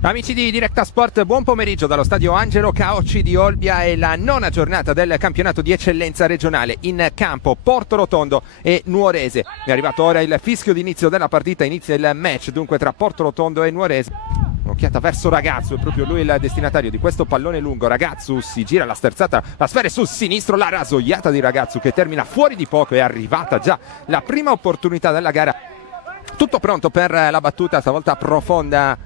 Amici di Directa Sport, buon pomeriggio dallo stadio Angelo Caocci di Olbia. È la nona giornata del campionato di eccellenza regionale. In campo Portorotondo e Nuorese. È arrivato ora il fischio d'inizio della partita, inizia il match dunque tra Portorotondo e Nuorese. Un'occhiata verso Ragazzu, è proprio lui il destinatario di questo pallone lungo. Ragazzu si gira la sterzata, la sfera è sul sinistro, la rasoiata di Ragazzu che termina fuori di poco. È arrivata già la prima opportunità della gara. Tutto pronto per la battuta, stavolta profonda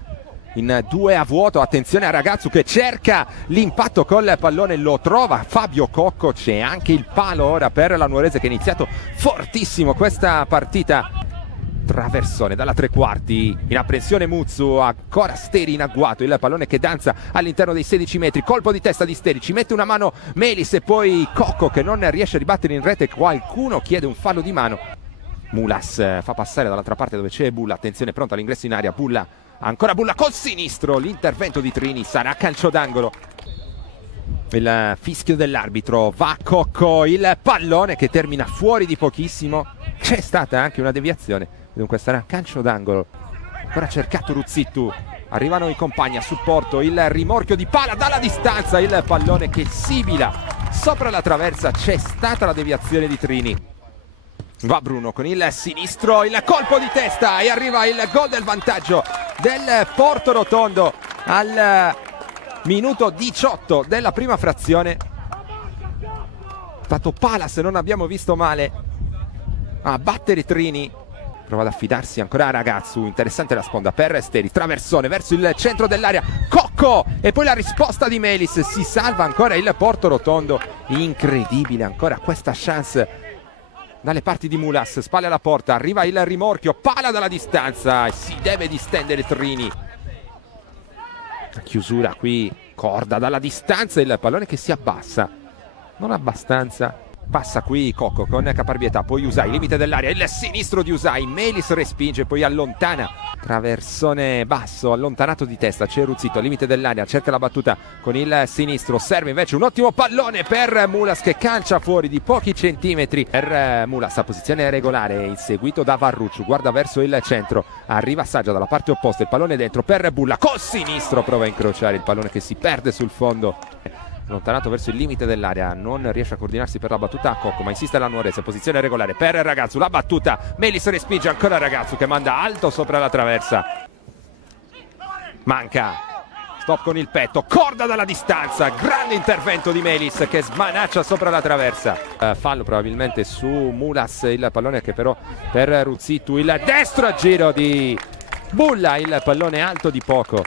in 2 a vuoto. Attenzione a Ragazzu che cerca l'impatto col pallone, lo trova Fabio Cocco. C'è anche il palo ora per la Nuorese che ha iniziato fortissimo questa partita. Traversone dalla tre quarti, in apprensione Muzzu, ancora Steri in agguato, il pallone che danza all'interno dei 16 metri, colpo di testa di Steri, ci mette una mano Melis e poi Cocco che non riesce a ribattere in rete. Qualcuno chiede un fallo di mano. Mulas fa passare dall'altra parte dove c'è Bulla, attenzione, pronto all'ingresso in area, Bulla, ancora Bulla col sinistro, l'intervento di Trini, sarà calcio d'angolo. Il fischio dell'arbitro, va Cocco, il pallone che termina fuori di pochissimo, c'è stata anche una deviazione, dunque sarà calcio d'angolo. Ancora cercato Ruzzittu, arrivano i compagni a supporto, il rimorchio di pala dalla distanza, il pallone che sibila sopra la traversa, c'è stata la deviazione di Trini. Va Bruno con il sinistro, il colpo di testa e arriva il gol del vantaggio del Portorotondo al minuto 18 della prima frazione. Stato pala, se non abbiamo visto male, a battere Trini. Prova ad affidarsi ancora a Ragazzu, interessante la sponda per Steri, traversone verso il centro dell'area, Cocco e poi la risposta di Melis, si salva ancora il Portorotondo. Incredibile ancora questa chance dalle parti di Mulas, spalle alla porta, arriva il rimorchio, pala dalla distanza e si deve distendere Trini. La chiusura qui, Corda dalla distanza, il pallone che si abbassa, non abbastanza. Passa qui Cocco con caparbietà, poi Usai, limite dell'area, il sinistro di Usai, Melis respinge, poi allontana, traversone basso, allontanato di testa, c'è Ruzzitto, limite dell'area, cerca la battuta con il sinistro, serve invece un ottimo pallone per Mulas che cancia fuori di pochi centimetri. Per Mulas a posizione regolare, inseguito da Varrucciu, guarda verso il centro, arriva Saggia dalla parte opposta, il pallone dentro per Bulla, col sinistro prova a incrociare il pallone che si perde sul fondo. Allontanato verso il limite dell'area, non riesce a coordinarsi per la battuta a Cocco, ma insiste la Nuorese, posizione regolare per Ragazzu, la battuta, Melis respinge ancora Ragazzu che manda alto sopra la traversa. Manca, stop con il petto, Corda dalla distanza, grande intervento di Melis che smanaccia sopra la traversa. Fallo probabilmente su Mulas, il pallone che però per Ruzzittu, il destro a giro di Bulla, il pallone alto di poco.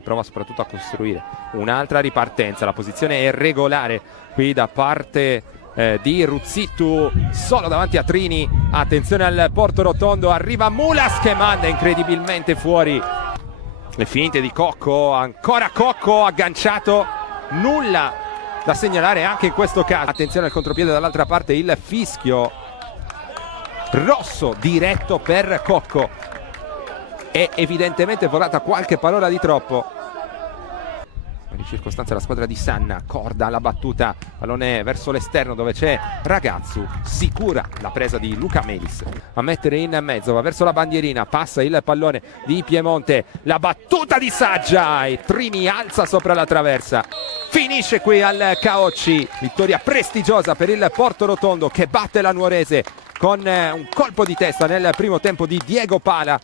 Prova soprattutto a costruire un'altra ripartenza, la posizione è regolare qui da parte di Ruzzittu, solo davanti a Trini. Attenzione al Portorotondo, arriva Mulas che manda incredibilmente fuori. Le finte di Cocco, ancora Cocco agganciato, nulla da segnalare anche in questo caso. Attenzione al contropiede dall'altra parte, il fischio rosso diretto per Cocco. È evidentemente volata qualche parola di troppo. In circostanza la squadra di Sanna, Corda la battuta, pallone verso l'esterno dove c'è Ragazzu, sicura la presa di Luca Melis a mettere in mezzo, va verso la bandierina, passa il pallone di Piemonte, la battuta di Saggia e Trini alza sopra la traversa. Finisce qui al Caocci, vittoria prestigiosa per il Portorotondo che batte la Nuorese con un colpo di testa nel primo tempo di Diego Pala.